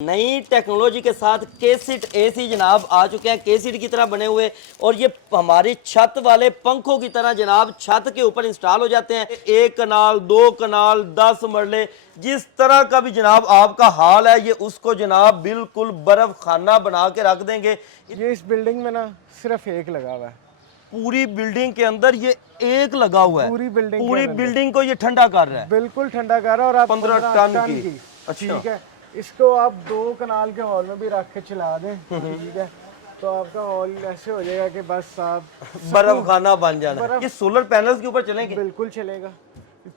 नई टेक्नोलॉजी के साथ केसिट एसी जनाब आ चुके हैं, केसिट की तरह बने हुए, और ये हमारी छत वाले पंखों की तरह जनाब छत के ऊपर इंस्टॉल हो जाते हैं। एक कनाल, दो कनाल, 10 मरले, जिस तरह का भी जनाब आपका हाल है, ये उसको जनाब बिल्कुल बर्फ खाना बना के रख देंगे। ये इस बिल्डिंग में ना सिर्फ एक लगा हुआ है, पूरी बिल्डिंग के अंदर ये एक लगा हुआ है, पूरी बिल्डिंग पूरी के अंदर बिल्डिंग को ये ठंडा कर रहा है। बिल्कुल ठंडा कर रहा है। और आप 15 टन की। अच्छा। ठीक है, इसको आप 2 कनाल के हॉल में भी रख के चला दें, ठीक है, तो आपका हॉल ऐसे हो जाएगा कि बस आप बर्फ खाना बन जाना है। ये सोलर पैनल्स के ऊपर चलेंगे? बिल्कुल चलेगा।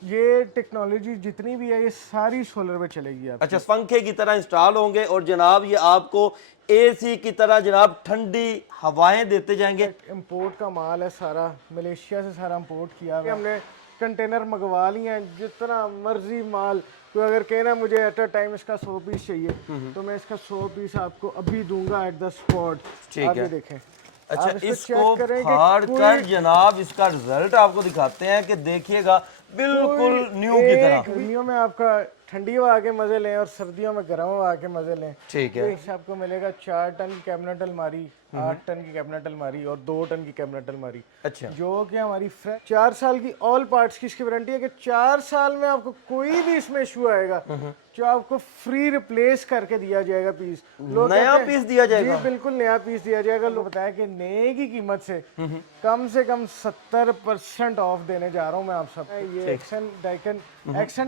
ये टेक्नोलॉजी जितनी भी है ये सारी सोलर पे चलेगी आप। अच्छा, पंखे की तरह इंस्टॉल होंगे और जनाब ये आपको एसी की तरह जनाब ठंडी हवाएं देते जाएंगे। इंपोर्ट का माल है सारा, मलेशिया से सारा इंपोर्ट किया हुआ है। हमने कंटेनर मंगवा लिए हैं, जितना मर्जी माल। तो अगर कहना मुझे एट अ टाइम इसका 100 पीस चाहिए तो मैं इसका 100 पीस आपको अभी दूंगा एट द स्पॉट। आप ये देखें। अच्छा, आप इसको फाड़ कर जनाब इसका रिजल्ट आपको दिखाते हैं कि देखिएगा बिल्कुल न्यू की तरह। गर्मियों में आपका ठंडी हवा के मजे लें और सर्दियों में गर्म हवा के मजे लें। ठीक है। इससे आपको मिलेगा 4 टन की कैबिनेट अलमारी, 8 टन की कैबिनेट अलमारी और 2 टन की कैबिनेट अलमारी। अच्छा। जो कि हमारी 4 साल की ऑल पार्ट्स की इसकी वारंटी है कि 4 साल में आपको कोई भी इसमें इशू आएगा जो आपको फ्री रिप्लेस करके दिया जाएगा पीस। नया पीस दिया जाएगा? जी बिल्कुल नया पीस दिया जाएगा। लोग बताया कि नए की कीमत से कम 70% ऑफ देने जा रहा हूँ मैं आप सब। ये एक्शन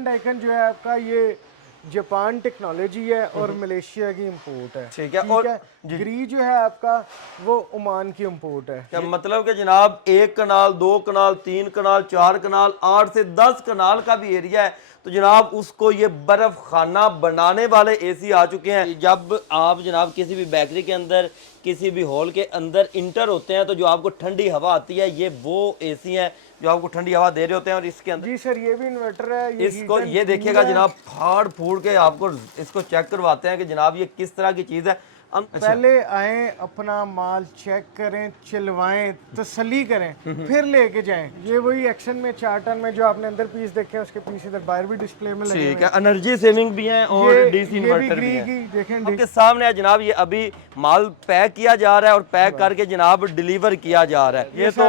डाइकन जो है आपका, ये जापान टेक्नोलॉजी है और मलेशिया की इंपोर्ट है। ठीक है। और ग्री जो है आपका वो ओमान की इंपोर्ट है। क्या मतलब कि जनाब 1 कनाल, 2 कनाल, 3 कनाल, 4 कनाल, 8 से 10 कनाल का भी एरिया है तो जनाब उसको ये बर्फ खाना बनाने वाले एसी आ चुके हैं। जब आप जनाब किसी भी बेकरी के अंदर, किसी भी हॉल के अंदर इंटर होते हैं तो जो आपको ठंडी हवा आती है, ये वो एसी हैं जो आपको ठंडी हवा दे रहे होते हैं। और इसके अंदर जी सर ये भी इन्वर्टर है। इसको ये देखिएगा जनाब, फाड़ फूड़ के आपको इसको चेक करवाते हैं कि जनाब ये किस तरह की चीज़ है। पहले आए, अपना माल चेक करें, चिलवाएं, तसल्ली करें, फिर लेके जाएं। ये वही एक्शन में 4 टन में जो आपने अंदर पीस देखे उसके पीस इधर बाहर भी डिस्प्ले में लगे। ठीक है, एनर्जी सेविंग भी है और डीसी इन्वर्टर भी है। देखें आपके सामने है जनाब, ये अभी माल पैक किया जा रहा है और पैक करके जनाब डिलीवर किया जा रहा है। ये तो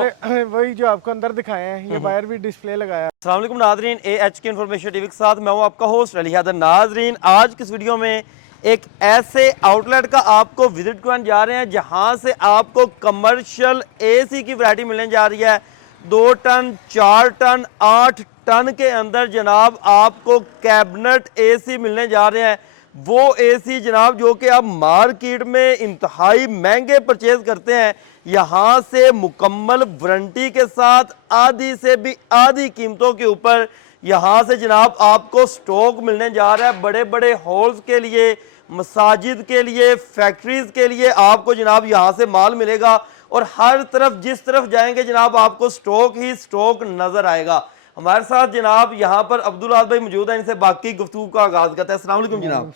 वही जो आपको अंदर दिखाए हैं, ये बाहर भी डिस्प्ले लगाया। अस्सलाम वालेकुम नाजरीन, AHK इन्फॉर्मेशन टीवी के साथ मैं हूं आपका होस्ट अली हैदर। नाजरीन, आज की इस वीडियो में एक ऐसे आउटलेट का आपको विजिट करवाने जा रहे हैं जहां से आपको कमर्शियल एसी की वैरायटी मिलने जा रही है। 2 टन, 4 टन, 8 टन के अंदर जनाब आपको कैबिनेट एसी मिलने जा रहे हैं। वो एसी जनाब जो कि आप मार्केट में इंतहाई महंगे परचेज करते हैं, यहाँ से मुकम्मल वारंटी के साथ आधी से भी आधी कीमतों के ऊपर यहाँ से जनाब आपको स्टॉक मिलने जा रहा है। बड़े बड़े हॉल्स के लिए, मसाजिद के लिए, फैक्ट्रीज के लिए आपको जनाब यहाँ से माल मिलेगा और हर तरफ जिस तरफ जाएंगे जनाब आपको स्टॉक ही स्टॉक नजर आएगा। हमारे साथ जनाब यहाँ पर अब्दुल आद भाई मौजूद है, इनसे बाकी गुफ्तगू का आगाज करते हैं। अस्सलाम वालेकुम जनाब।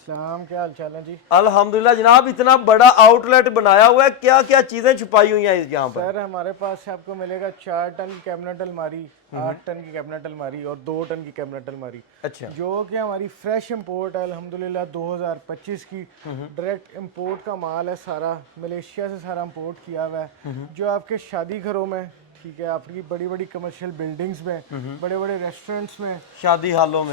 क्या हाल चाल है जी? अल्हम्दुलिल्लाह जनाब, इतना बड़ा आउटलेट बनाया हुआ है, क्या क्या चीजें छुपाई हुई हैं यहाँ पर? सर हमारे पास से आपको मिलेगा 4 टन की कैबिनेट अलमारी, 8 टन की कैबिनेट अलमारी और 2 टन की कैबिनेट अलमारी। अच्छा। जो कि हमारी फ्रेश इंपोर्ट है अल्हम्दुलिल्लाह 2025 की। डायरेक्ट इंपोर्ट का माल है सारा, मलेशिया से सारा इंपोर्ट किया हुआ है। जो आपके शादी घरों में, ठीक है, आपकी बड़ी बड़ी कमर्शियल बिल्डिंग्स में, बड़े बड़े रेस्टोरेंट्स में, शादी हॉलों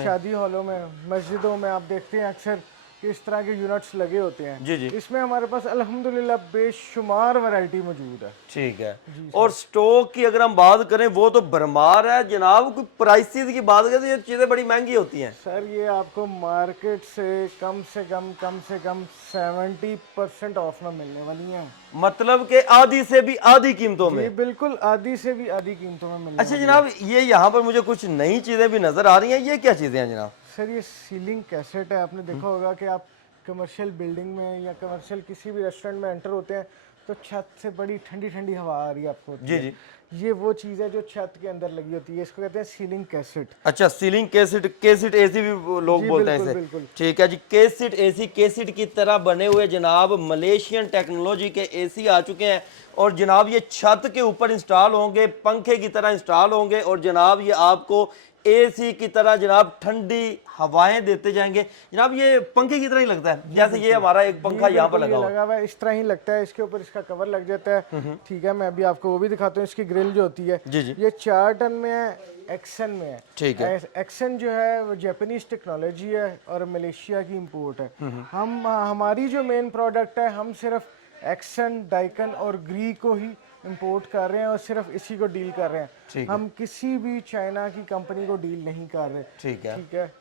में, मस्जिदों में आप देखते हैं अक्सर कि इस तरह के यूनिट्स लगे होते हैं। जी जी। इसमें हमारे पास अल्हम्दुलिल्लाह बेशुमार वैरायटी मौजूद है। ठीक है। और स्टॉक की अगर हम बात करें वो तो भरमार है जनाब। कोई प्राइसेस की बात करें तो ये चीजें बड़ी महंगी होती हैं सर। ये आपको मार्केट से कम 70% ऑफ में मिलने वाली हैं। मतलब कि आधी से भी आधी कीमतों में? बिल्कुल आधी से भी आधी कीमतों में मिलने। अच्छा जनाब, ये यहाँ पर मुझे कुछ नई चीजें भी नजर आ रही हैं, ये क्या चीजें हैं जनाब? सर ये सीलिंग कैसेट है। आपने देखा होगा कि आप कमर्शियल बिल्डिंग में या कमर्शियल किसी भी रेस्टोरेंट में एंटर होते हैं तो छत से बड़ी ठंडी ठंडी हवा आ रही है आपको। जी जी। ये वो चीज़ है जो छत के अंदर लगी होती है, इसको कहते हैं सीलिंग कैसेट। अच्छा, सीलिंग कैसेट, केसिट एसी भी लोग बोलते हैं इसे। ठीक है जी, केसिट एसी, केसिट की तरह बने हुए जनाब मलेशियन टेक्नोलॉजी के एसी आ चुके हैं और जनाब ये छत के ऊपर इंस्टॉल होंगे, पंखे की तरह इंस्टॉल होंगे और जनाब ये आपको एसी की तरह जनाब ठंडी हवाएं देते जाएंगे। जनाब ये पंखे की तरह ही लगता है, जैसे ये हमारा एक पंखा यहाँ पर लगा हुआ है इस तरह ही लगता है। इसके ऊपर इसका कवर लग जाता है, ठीक है। मैं अभी आपको वो भी दिखाता हूँ। इसकी ग्रिल जो होती है जी जी, ये 4 टन में है, एक्सन में है। ठीक है। एक्सन जो है वो जापानीज टेक्नोलॉजी है और मलेशिया की इंपोर्ट है। हमारी जो मेन प्रोडक्ट है, हम सिर्फ एक्सन, डाइकन और ग्री को ही इंपोर्ट कर रहे हैं और सिर्फ इसी को डील कर रहे हैं। हम किसी भी चाइना की कंपनी को डील नहीं कर रहे। ठीक है, ठीक है।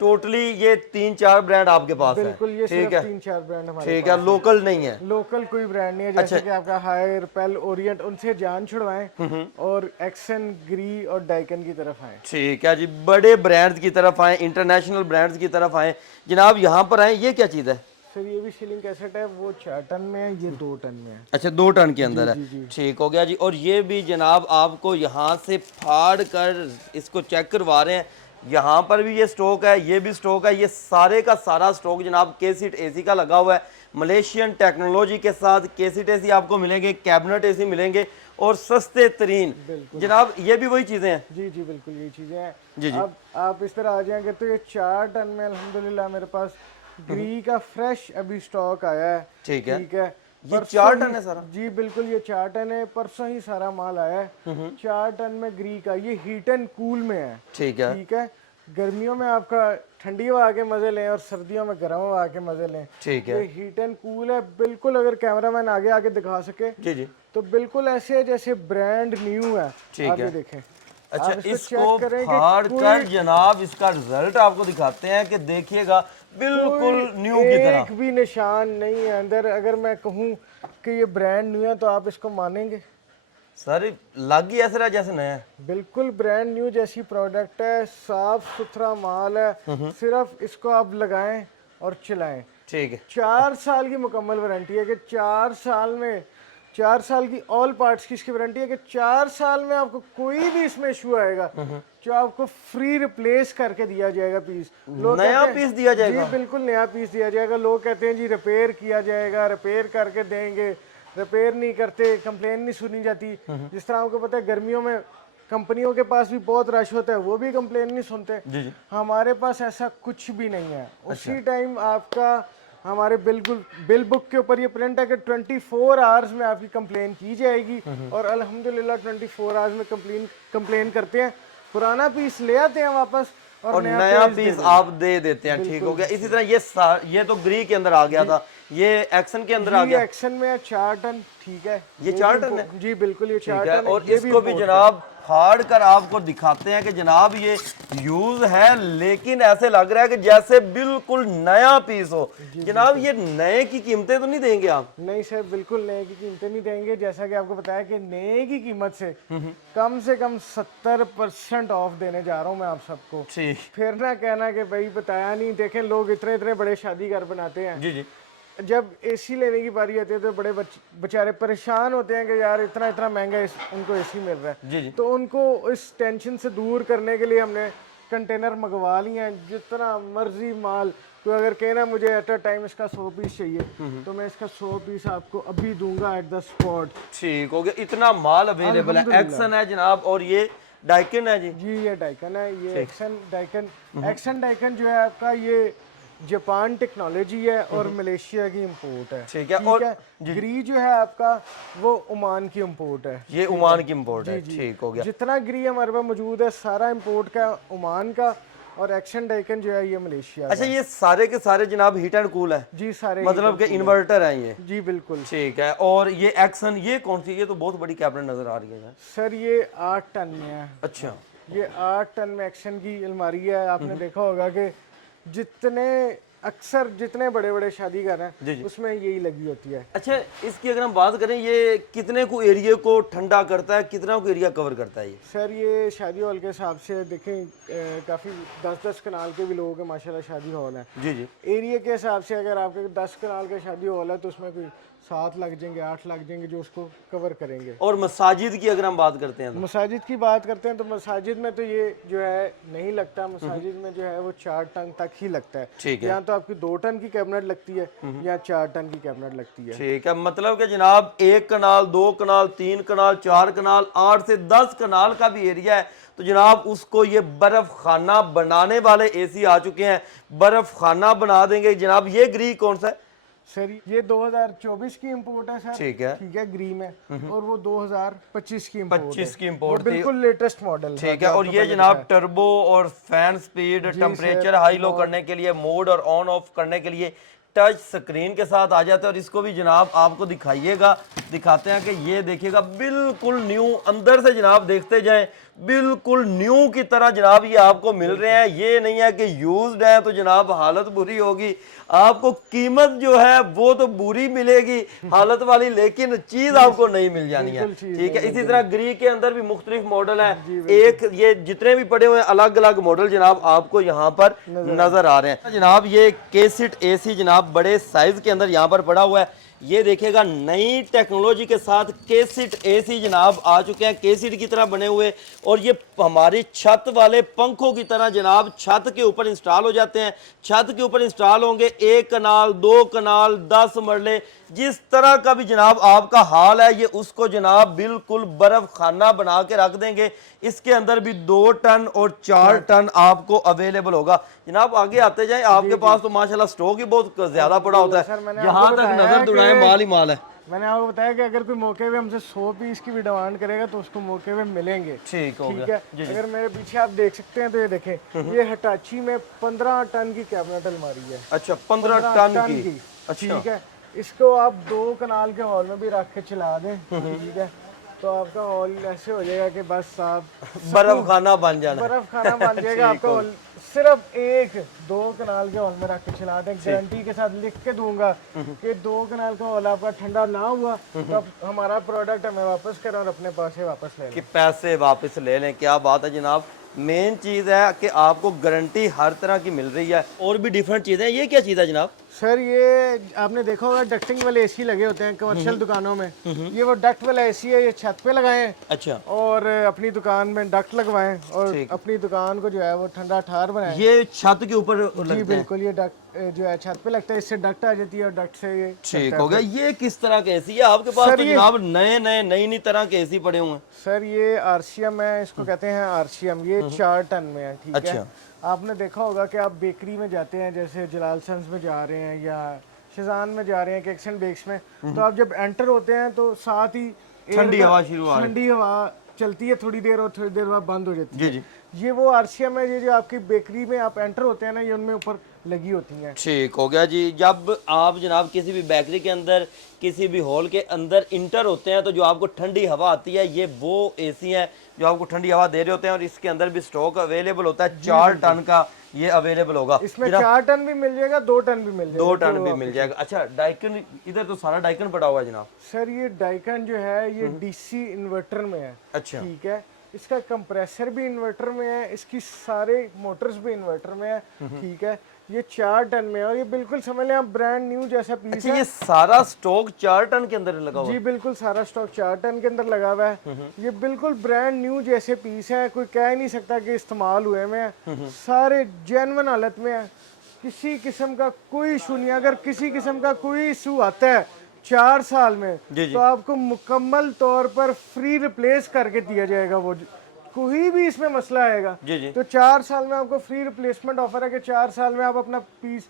टोटली ये 3-4 ब्रांड आपके पास है? बिल्कुल, ये ठीक सिर्फ है, 3-4 ब्रांड हमारे ठीक है, लोकल नहीं है? लोकल कोई ब्रांड नहीं है। जैसे कि आपका हाई, रिपेल, ओरिएंट, उनसे जान छुड़वाएं और एक्सन, ग्री और डाइकन की तरफ आए। ठीक है जी, बड़े ब्रांड्स की तरफ आए, इंटरनेशनल ब्रांड्स की तरफ आए। जनाब यहाँ पर आए, ये क्या चीज़ है? सर ये भी सीलिंग कैसेट है, वो 4 टन में है, ये 2 टन में है। अच्छा, 2 टन के अंदर है। ठीक हो गया जी। और ये भी जनाब आपको यहाँ से फाड़ कर इसको चेक करवा रहे हैं। यहाँ पर भी ये स्टॉक है, ये भी स्टॉक है, ये सारे का सारा स्टॉक जनाब के-सीट एसी का लगा हुआ है। मलेशियन टेक्नोलॉजी के साथ के-सीट एसी आपको मिलेंगे, कैबिनेट एसी मिलेंगे और सस्ते तरीन। जनाब ये भी वही चीज़ें हैं? जी जी बिल्कुल यही चीज़ें हैं। जी जी। अब आप इस तरह आ जाएंगे तो ये 4 टन में अल्हम्दुलिल्लाह मेरे पास ग्री का फ्रेश अभी स्टॉक आया है। ठीक है, ठीक है। ये 4 टन है सारा? जी बिल्कुल, ये 4 टन है, परसों ही सारा माल आया है। 4 टन में ग्री का, ये हीट एंड कूल में है। ठीक है, ठीक है। गर्मियों में आपका ठंडी हवा के मजे लें और सर्दियों में गर्म हवा के मजे लें। ठीक है, ये हीट एंड कूल है बिल्कुल। अगर कैमरामैन आगे आगे दिखा सके जी जी, तो बिल्कुल ऐसे है जैसे ब्रांड न्यू है। ठीक आप ये है। देखें। अच्छा, आप इसको चेक करें कि फाड़ कर जनाब इसका रिजल्ट आपको दिखाते हैं कि देखिएगा बिल्कुल न्यू की तरह, एक भी निशान नहीं है अंदर। अगर मैं कहूँ कि ये ब्रांड न्यू है तो आप इसको मानेंगे? सर लग ही ऐसा रहा जैसे नया है। बिल्कुल ब्रांड न्यू जैसी प्रोडक्ट है, साफ सुथरा माल है। सिर्फ इसको आप लगाएं और चलाएं। ठीक है, 4 साल की मुकम्मल वारंटी है कि 4 साल में, 4 साल की ऑल पार्ट्स की इसकी वारंटी है कि 4 साल में आपको कोई भी इसमें इशू आएगा जो आपको फ्री रिप्लेस करके दिया जाएगा पीस। नया पीस दिया जाएगा? जी बिल्कुल नया पीस दिया जाएगा। लोग कहते हैं जी रिपेयर किया जाएगा, रिपेयर करके देंगे। रिपेयर नहीं करते, कंप्लेन नहीं सुनी जाती। जिस तरह आपको पता है गर्मियों में कंपनियों के पास भी बहुत रश होता है, वो भी कंप्लेन नहीं सुनते। जी जी। हमारे पास ऐसा कुछ भी नहीं है। उसी टाइम आपका हमारे बिल बुक के ऊपर ये प्रिंट है कि 24 आवर्स में आपकी कंप्लेन की जाएगी और अल्हम्दुलिल्लाह 24 आवर्स में कंप्लेन करते हैं, पुराना पीस ले आते हैं वापस और नया पीस आप दे देते हैं। ठीक हो गया। इसी तरह ये तो ग्री के अंदर आ गया था, ये एक्शन के अंदर आ गया। एक्शन में 4 टन। ठीक है, ये 4 टन है? जी बिल्कुल, ये 4 है। टन और इसको भी जनाब फाड़ कर आपको दिखाते हैं कि जनाब ये यूज है, लेकिन ऐसे लग रहा है कि जैसे बिल्कुल नया पीस हो। जनाब ये नए की कीमतें तो नहीं देंगे आप? नहीं सर, बिल्कुल नए की कीमतें नहीं देंगे। जैसा कि आपको बताया कि नए की कीमत से कम 70% ऑफ देने जा रहा हूँ मैं आप सबको। ठीक। फिर ना कहना कि भाई बताया नहीं। देखें, लोग इतने इतने बड़े शादी घर बनाते हैं। जी जी। जब एसी लेने की बारी आती है तो बड़े बेचारे परेशान होते हैं कि यार इतना इतना महंगा उनको एसी मिल रहा है। जी जी। तो उनको इस टेंशन से दूर करने के लिए हमने कंटेनर मंगवा लिए हैं। जितना मर्जी माल, तो अगर कहना मुझे एट अ टाइम इसका 100 पीस चाहिए तो मैं इसका 100 पीस आपको अभी दूंगा एट द स्पॉट। ठीक हो गया। इतना माल अवेलेबल है। एक्शन है जनाब और ये डाइकन है जी? जी ये डाइकन है। ये एक्शन डाइकन जो है आपका, ये जापान टेक्नोलॉजी है और मलेशिया की इंपोर्ट है। ठीक है। और ग्री जो है आपका वो ओमान की इंपोर्ट है। ये ओमान की इंपोर्ट है। ठीक हो गया। जितना ग्री हमारे पास मौजूद है सारा इंपोर्ट का ओमान का, और एक्शन डाइकन जो है ये मलेशिया का। अच्छा, ये सारे के सारे जनाब हीट एंड कूल है? जी सारे, मतलब के इन्वर्टर है ये? जी बिल्कुल। ठीक है। और ये एक्शन, ये कौन सी? ये तो बहुत बड़ी कैबिनेट नजर आ रही है सर ये 8 टन में है। अच्छा, ये 8 टन में एक्शन की अलमारी है। आपने देखा होगा कि जितने बड़े बड़े शादी घर हैं उसमें यही लगी होती है। अच्छा, इसकी अगर हम बात करें, ये कितने को एरिया को ठंडा करता है, कितना को एरिया कवर करता है ये? सर ये शादी हॉल के हिसाब से देखें, काफ़ी 10-10 कनाल के भी लोगों के माशाल्लाह शादी हॉल है। जी जी। एरिया के हिसाब से अगर आपके 10 कनाल का शादी हॉल है तो उसमें कोई 7 लग जाएंगे, 8 लग जाएंगे जो उसको कवर करेंगे। और मसाजिद की अगर हम बात करते हैं तो? मसाजिद की बात करते हैं तो मसाजिद में तो ये जो है नहीं लगता। मसाजिद में जो है वो 4 टन तक ही लगता है। ठीक है। यहाँ तो आपकी 2 टन की कैबिनेट लगती है या 4 टन की कैबिनेट लगती है। ठीक है, मतलब कि जनाब 1 कनाल, 2 कनाल, 3 कनाल, 4 कनाल, 8 से 10 कनाल का भी एरिया है तो जनाब उसको ये बर्फ खाना बनाने वाले एसी आ चुके हैं, बर्फ खाना बना देंगे। जनाब ये ग्री कौन सा है? सर ये 2024 की इंपोर्ट है सर। ठीक है, ठीक है, ग्री में, और वो 2025 की इंपोर्ट 25 की वो इंपोर्ट थी। बिल्कुल लेटेस्ट मॉडल। ठीक है, और ये जनाब टर्बो और fan speed, temperature high low करने के लिए, मोड और ऑन ऑफ करने के लिए टच स्क्रीन के साथ आ जाता है। और इसको भी जनाब आपको दिखाइएगा, दिखाते हैं कि ये देखिएगा बिल्कुल न्यू, अंदर से जनाब देखते जाएं बिल्कुल न्यू की तरह जनाब ये आपको मिल रहे हैं। ये नहीं है कि यूज्ड है तो जनाब हालत बुरी होगी, आपको कीमत जो है वो तो बुरी मिलेगी हालत वाली, लेकिन चीज आपको नहीं मिल जानी है। ठीक है, इसी तरह ग्री के अंदर भी मुख्तलिफ मॉडल हैं, एक ये जितने भी पड़े हुए हैं अलग अलग मॉडल जनाब आपको यहाँ पर नजर आ रहे हैं। जनाब ये केसिट एसी जनाब बड़े साइज के अंदर यहाँ पर पड़ा हुआ है। ये देखिएगा नई टेक्नोलॉजी के साथ केसिट एसी जनाब आ चुके हैं, केसिट की तरह बने हुए, और ये हमारी छत वाले पंखों की तरह जनाब छत के ऊपर इंस्टॉल हो जाते हैं। छत के ऊपर इंस्टॉल होंगे 1 कनाल, 2 कनाल, 10 मरले, जिस तरह का भी जनाब आपका हाल है ये उसको जनाब बिल्कुल बर्फ खाना बना के रख देंगे। इसके अंदर भी 2 टन और 4 टन आपको अवेलेबल होगा। जनाब आगे आते जाए, आपके पास तो माशाल्लाह स्टॉक ही बहुत ज्यादा पड़ा होता है, जहां तक नजर दुड़ाए माल ही माल है। मैंने आपको बताया कि अगर कोई मौके पे हमसे 100 पीस की भी डिमांड करेगा तो उसको मौके पे मिलेंगे। ठीक हो ठीक गया। है, अगर मेरे पीछे आप देख सकते हैं तो ये देखें, ये हिटाची में 15 टन की कैबिनेट अलमारी है। अच्छा, 15 टन की। अच्छा, ठीक है, इसको आप 2 कनाल के हॉल में भी रख के चला दें, ठीक है, तो आपका हॉल ऐसे हो जाएगा कि बस आप बर्फ खाना बन जाना, बर्फ खाना बन जाएगा आपका हॉल। सिर्फ 1-2 कनाल के हॉल में रख के चला दें, गारंटी के साथ लिख के दूंगा कि 2 कनाल का हॉल आपका ठंडा ना हुआ तो आप हमारा प्रोडक्ट हमें वापस करें और अपने पास से वापस ले लें। कि पैसे वापस ले लें। क्या बात है जनाब, मेन चीज है कि आपको गारंटी हर तरह की मिल रही है। और भी डिफरेंट चीजें, ये क्या चीज है जनाब? सर ये आपने देखा होगा डक्टिंग वाले एसी लगे होते हैं कमर्शियल दुकानों में, ये वो डक्ट वाला एसी है, ये छत पे लगाएं। अच्छा, और अपनी दुकान में डक्ट लगवाएं और अपनी दुकान को जो है वो ठंडा ठार बनाएं। ये छत के ऊपर जी बिल्कुल, ये डक्ट जो है छत पे लगता है, इससे डक्ट आ जाती है और डक्ट से ये ठीक हो गया। ये किस तरह के एसी है आपके पास? तो जनाब नई नई तरह के एसी पड़े हुए हैं। सर ये आरसीएम है, इसको कहते हैं आरसीएम, ये 4 टन में है। ठीक है, आपने देखा होगा कि आप बेकरी में जाते हैं, जैसे जलाल सन्स में जा रहे हैं या शिजान में जा रहे हैं, केक्स एंड बेक्स में, तो आप जब एंटर होते हैं तो साथ ही ठंडी हवा शुरू हो, ठंडी हवा चलती है थोड़ी देर और थोड़ी देर बाद बंद हो जाती है। जी। ये वो आरसीएम है, ये जो आपकी बेकरी में आप एंटर होते हैं ना, ये उनमें ऊपर लगी होती हैं। ठीक हो गया जी। जब आप जनाब किसी भी बेकरी के अंदर, किसी भी हॉल के अंदर इंटर होते हैं तो जो आपको ठंडी हवा आती है, ये वो एसी है जो आपको ठंडी हवा दे रहे होते हैं। और इसके अंदर भी स्टॉक अवेलेबल होता है, 4 टन का ये अवेलेबल होगा। इसमें 4 टन भी मिल जाएगा, 2 टन भी मिल जाएगा। 2 टन भी मिल जाएगा। अच्छा, डाइकन, इधर तो सारा डाइकन पड़ा हुआ है जनाब। सर ये डाइकन जो है ये डीसी इन्वर्टर में है। अच्छा, ठीक है, इसका कंप्रेसर भी इन्वर्टर में है, इसकी सारे मोटर्स भी इन्वर्टर में है। ठीक है, ये 4 टन में है और ये बिल्कुल समझ लें आप ब्रांड न्यू जैसा पीस अच्छा, है। ये सारा स्टॉक 4 टन के अंदर लगा हुआ जी बिल्कुल, सारा स्टॉक 4 टन के अंदर लगा हुआ है। ये बिल्कुल ब्रांड न्यू जैसे पीस है, कोई कह नहीं सकता कि इस्तेमाल हुए में है, सारे जेन्युइन हालत में है, किसी किस्म का कोई इशू नहीं। अगर किसी किस्म का कोई इशू आता है 4 साल में तो आपको मुकम्मल तौर पर फ्री रिप्लेस करके दिया जाएगा। वो कोई भी इसमें मसला आएगा तो 4 साल में आपको फ्री रिप्लेसमेंट ऑफर है कि 4 साल में आप अपना पीस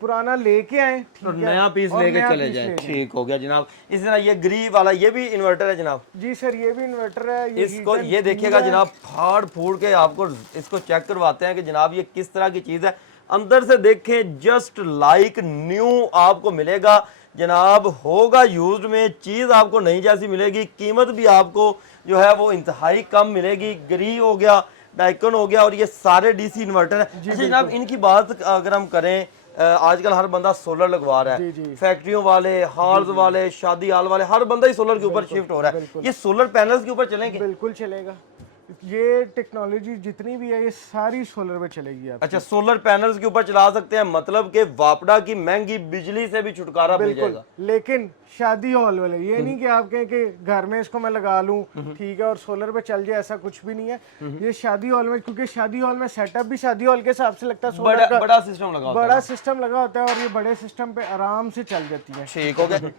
पुराना लेके आए तो नया पीस लेके चले जाए। ठीक हो गया जनाब। इसी तरह ये ग्री वाला, ये भी इन्वर्टर है जनाब? जी सर, ये भी इन्वर्टर है। इसको ये देखिएगा जनाब, फाड़ फूड़ के आपको इसको चेक करवाते हैं कि जनाब ये किस तरह की चीज है। अंदर से देखें, जस्ट लाइक न्यू आपको मिलेगा जनाब। होगा यूज्ड में, चीज आपको नई जैसी मिलेगी, कीमत भी आपको जो है वो इंतहाई कम मिलेगी। ग्री हो गया, डाइकन हो गया, और ये सारे डीसी इन्वर्टर है। अच्छा जनाब, इनकी बात अगर हम करें, आजकल हर बंदा सोलर लगवा रहा है, फैक्ट्रियों वाले, हॉल्स वाले, शादी हॉल वाले, हर बंदा ही सोलर के ऊपर शिफ्ट हो रहा है। ये सोलर पैनल्स के ऊपर चलेंगे? बिल्कुल चलेगा। ये टेक्नोलॉजी जितनी भी है ये सारी सोलर पे चलेगी आप। अच्छा, सोलर पैनल्स के ऊपर चला सकते हैं, मतलब कि वापडा की महंगी बिजली से भी छुटकारा मिल बिल्कुल, जाएगा। लेकिन शादी हॉल वाले, ये नहीं कि आप कहें कि घर में इसको मैं लगा लूं, ठीक है, और सोलर पे चल जाए, ऐसा कुछ भी नहीं है। ये शादी हॉल में, क्योंकि शादी हॉल में सेटअप भी शादी हॉल के हिसाब से लगता है, सोलर का बड़ा सिस्टम लगा होता है। बड़ा सिस्टम लगा होता है, और ये बड़े सिस्टम पे आराम से चल जाती है। ठीक हो गया।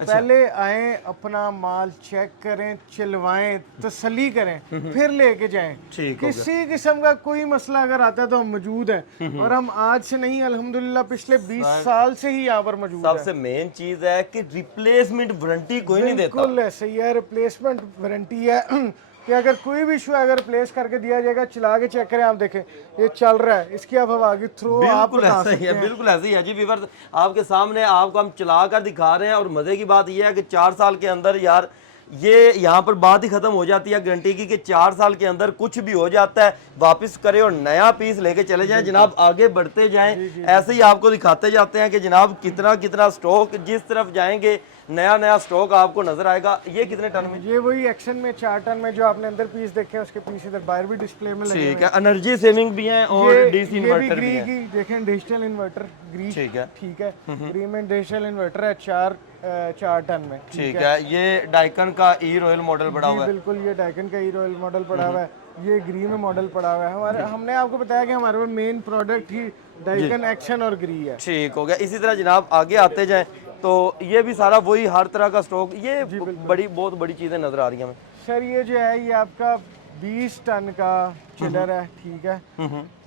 पहले आए, अपना माल चेक करें, चलवाएं, तसल्ली करें, फिर लेके जाएं। ठीक हो किसी किस्म का कोई मसला अगर आता है तो हम मौजूद हैं, और हम आज से नहीं, अल्हम्दुलिल्लाह पिछले 20 साल से ही यहाँ पर मौजूद हैं। सबसे मेन चीज है कि रिप्लेसमेंट वारंटी कोई नहीं देता। बिल्कुल ऐसे ही है, रिप्लेसमेंट वारंटी है कि अगर कोई भी इशू अगर रिप्लेस करके दिया जाएगा, चला के चेक करें, आप देखें ये चल रहा है, इसकी आप हवा की थ्रो आप बिल्कुल बता ऐसा ही सकते है, हैं। बिल्कुल ऐसे ही है जी व्यूअर्स। आपके सामने आपको हम चला कर दिखा रहे हैं, और मजे की बात यह है कि 4 साल के अंदर यार ये यहाँ पर बात ही खत्म हो जाती है गारंटी की, कि 4 साल के अंदर कुछ भी हो जाता है वापस करें और नया पीस लेके चले जाएं। जनाब आगे बढ़ते जाएं, ऐसे ही आपको दिखाते जाते हैं कि जनाब कितना कितना स्टॉक, जिस तरफ जाएंगे नया नया स्टॉक आपको नजर आएगा। ये कितने टन में? ये वही एक्शन में 4 टन में जो आपने अंदर पीस देखे हैं, उसके पीस इधर बाहर भी डिस्प्ले में लगे ठीक है, एनर्जी सेविंग भी है और डीसी ये भी इन्वर्टर भी ग्री है। की देखें, डिजिटल इन्वर्टर ग्री, ठीक है, ठीक है, ग्री में डिजिटल इन्वर्टर है 4 टन में। ठीक है। ये डाइकन का ई रॉयल मॉडल बड़ा हुआ है। बिल्कुल, ये डाइकन का ई रॉयल मॉडल पड़ा हुआ है, ये ग्री में मॉडल पड़ा हुआ है। हमारे हमने आपको बताया कि हमारे पास मेन प्रोडक्ट ही डाइकन एक्शन और ग्री है। ठीक हो गया। इसी तरह जनाब आगे आते जाएं तो ये भी सारा वही हर तरह का स्टॉक, ये बहुत बड़ी चीजें नजर आ रही हैं हमें। सर ये जो है ये आपका 20 टन का चिलर है, ठीक है,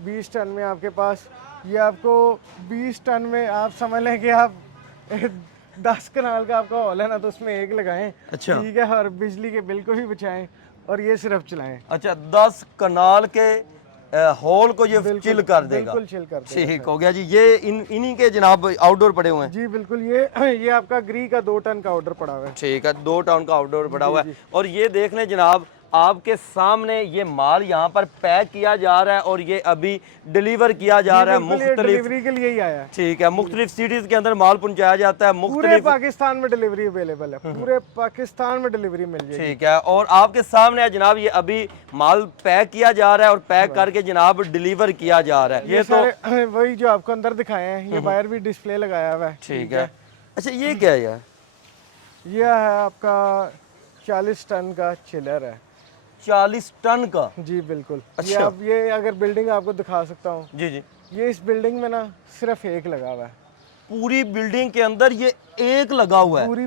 20 टन में आपके पास ये आपको 20 टन में आप समझ लें कि आप 10 कनाल का आपका हॉल है ना, तो उसमें एक लगाएं, अच्छा। ठीक है, और बिजली के बिल को भी बचाएं और ये सिर्फ चलाएं। अच्छा, 10 कनाल के हॉल को ये चिल कर देगा। बिल्कुल चिल कर देगा। ठीक हो गया जी। ये इन्हीं के जनाब आउटडोर पड़े हुए हैं। जी बिल्कुल, ये आपका ग्री का 2 टन का ऑर्डर पड़ा हुआ है। ठीक है, 2 टन का आउटडोर पड़ा हुआ है। और ये देख लें जनाब, आपके सामने ये माल यहाँ पर पैक किया जा रहा है और ये अभी डिलीवर किया जा रहा है मुख्तलिफ डिलीवरी के लिए ही आया है। ठीक है, मुख्तलिफ सिटीज के अंदर माल पहुंचाया जाता है। पूरे मुख्तलिफ पाकिस्तान में डिलीवरी अवेलेबल है, पूरे पाकिस्तान में डिलीवरी मिल जाएगी। ठीक है, और आपके सामने है जनाब, ये अभी माल पैक किया जा रहा है और पैक करके जनाब डिलीवर किया जा रहा है। ये तो वही जो आपको अंदर दिखाए हैं, ये बाहर भी डिस्प्ले लगाया हुआ है। ठीक है। अच्छा, ये क्या है यार? ये है आपका 40 टन का चिलर है। 40 टन का? जी बिल्कुल। अच्छा। ये अगर बिल्डिंग आपको दिखा सकता हूँ, जी जी। ये इस बिल्डिंग में ना सिर्फ एक लगा हुआ है। पूरी बिल्डिंग के अंदर ये एक लगा हुआ है? पूरी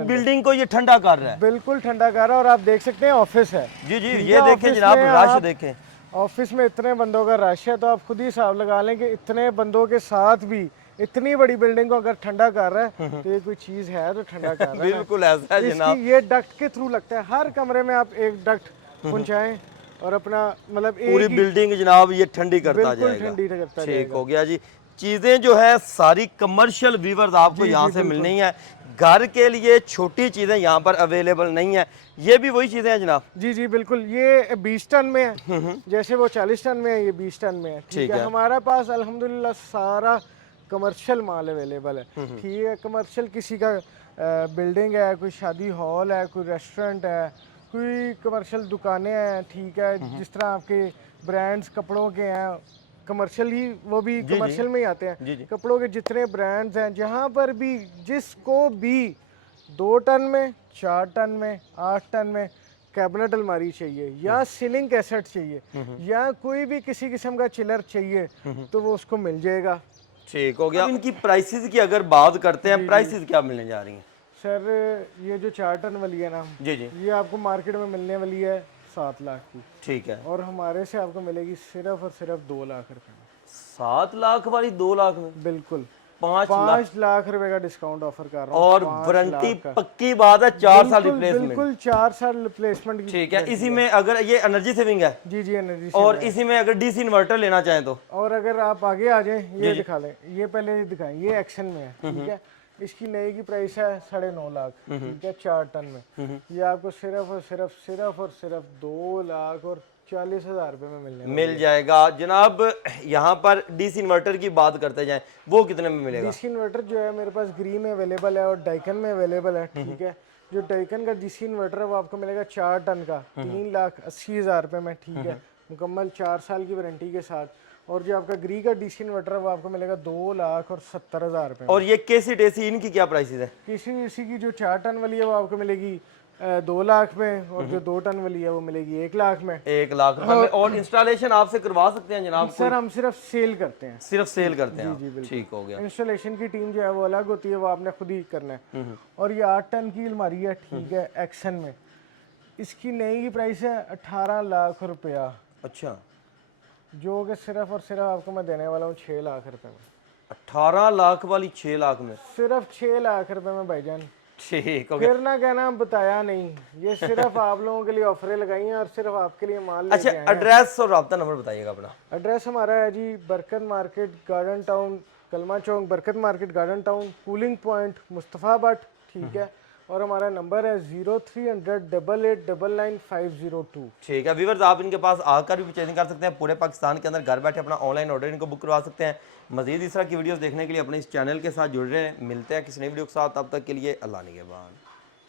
बिल्डिंग को ये ठंडा कर रहा है? बिल्कुल ठंडा कर रहा है। और आप देख सकते हैं ऑफिस है। जी जी, ये देखें जनाब, रश देखें। ऑफिस में इतने बंदों का रश है, तो आप खुद ही हिसाब लगा लें कि इतने बंदों के साथ भी इतनी बड़ी बिल्डिंग को अगर ठंडा कर रहा है तो ये कोई चीज है तो ठंडा कर रहा है। बिल्कुल ऐसा है जनाब। ये डक्ट के थ्रू लगता है, हर कमरे में आप एक डक्ट पहुंचाएं और अपना मतलब पूरी बिल्डिंग जनाब ये ठंडी करता जाएगा। ठंडी करता ठीक हो गया जी। चीजें जो है सारी कमर्शियल व्यूअर्स आपको यहाँ से मिलनी है। घर के लिए छोटी चीजें यहाँ पर अवेलेबल नहीं है। ये भी वही चीजें हैं जनाब? जी जी बिल्कुल। ये 20 टन में है, जैसे वो 40 टन में है, ये 20 टन में है। ठीक है। हमारे पास अल्हम्दुलिल्लाह सारा कमर्शियल माल अवेलेबल है। ठीक है, कमर्शियल किसी का बिल्डिंग है, कोई शादी हॉल है, कोई रेस्टोरेंट है, कोई कमर्शियल दुकानें हैं, ठीक है, जिस तरह आपके ब्रांड्स कपड़ों के हैं, कमर्शियल ही वो भी कमर्शियल में ही आते हैं। कपड़ों के जितने ब्रांड्स हैं, जहाँ पर भी जिसको भी 2 टन में, 4 टन में, 8 टन में कैबिनेट अलमारी चाहिए या सीलिंग कैसेट चाहिए या कोई भी किसी किस्म का चिलर चाहिए तो वो उसको मिल जाएगा। ठीक हो गया। इनकी प्राइसेस की अगर बात करते हैं, प्राइसेस क्या मिलने जा रही हैं? सर ये जो 4 टन वाली है ना, जी जी, ये आपको मार्केट में मिलने वाली है 7 लाख की। ठीक है। और हमारे से आपको मिलेगी सिर्फ और सिर्फ 2 लाख रुपए में। 7 लाख वाली 2 लाख में? बिल्कुल। 5 लाख रुपए का डिस्काउंट ऑफर कर रहा हूँ। और वारंटी पक्की बात है, 4 साल रिप्लेसमेंट? बिल्कुल 4 साल रिप्लेसमेंट की। ठीक है। इसी में अगर ये एनर्जी सेविंग है? जी जी एनर्जी। और इसी में अगर डीसी इन्वर्टर लेना चाहें तो? और अगर आप आगे आ जाएं, ये दिखा लें, ये पहले दिखाएं, ये एक्शन में है, ठीक है। इसकी नई की प्राइस है 9.5 लाख, ठीक है, 4 टन में। ये आपको सिर्फ और सिर्फ 2 लाख और 40,000 रुपए में मिल जाएगा जनाब। यहाँ पर डीसी इन्वर्टर की बात करते जाएं, वो कितने में मिलेगा? डीसी इन्वर्टर जो है मेरे पास ग्री में अवेलेबल है और डाइकन में अवेलेबल है, ठीक है। जो डाइकन का डीसी इन्वर्टर है वो आपको मिलेगा 4 टन का 3,80,000 रुपये में, ठीक है, मुकम्मल 4 साल की वारंटी के साथ। और जो आपका ग्री का डीसी इन्वर्टर है वो आपको मिलेगा 2,70,000 रुपये में। और ये केसी एसी इनकी क्या प्राइसेस है? किसी इसी की जो 4 टन वाली है वो आपको मिलेगी 2 लाख में, और जो 2 टन वाली है वो मिलेगी 1 लाख में। 1 लाख रुपए में। और इंस्टॉलेशन आपसे करवा सकते हैं जनाब? सर हम सिर्फ सेल करते हैं। सिर्फ सेल करते हैं? जी बिल्कुल। ठीक हो गया। इंस्टॉलेशन की टीम जो है वो अलग होती है, वो आपने खुद ही करना है। और ये 8 टन की अलमारी है, ठीक है, एक्शन में। इसकी नई की प्राइस है 18 लाख रुपया, अच्छा, जो कि सिर्फ और सिर्फ आपको मैं देने वाला हूँ 6 लाख रुपए में। 18 लाख वाली 6 लाख में? सिर्फ 6 लाख रुपए में भाईजान। ठीक हो गया। फिर ना कहना बताया नहीं, ये सिर्फ आप लोगों के लिए ऑफरें लगाई हैं और सिर्फ आपके लिए माल लेके अच्छा, आए हैं। एड्रेस और राब्ता नंबर बताइएगा अपना। एड्रेस हमारा है जी बरकत मार्केट गार्डन टाउन, कलमा चौक, बरकत market garden town, cooling point Mustafabad, ठीक है। और हमारा नंबर है 030088999502। ठीक है व्यूअर्स, आप इनके पास आकर भी परचेजिंग कर सकते हैं। पूरे पाकिस्तान के अंदर घर बैठे अपना ऑनलाइन ऑर्डर इनको बुक करवा सकते हैं। मजीद इस तरह की वीडियोस देखने के लिए अपने इस चैनल के साथ जुड़ रहे हैं। मिलते हैं किसी नई वीडियो के साथ, तब तक के लिए अल्लाह निगहबान।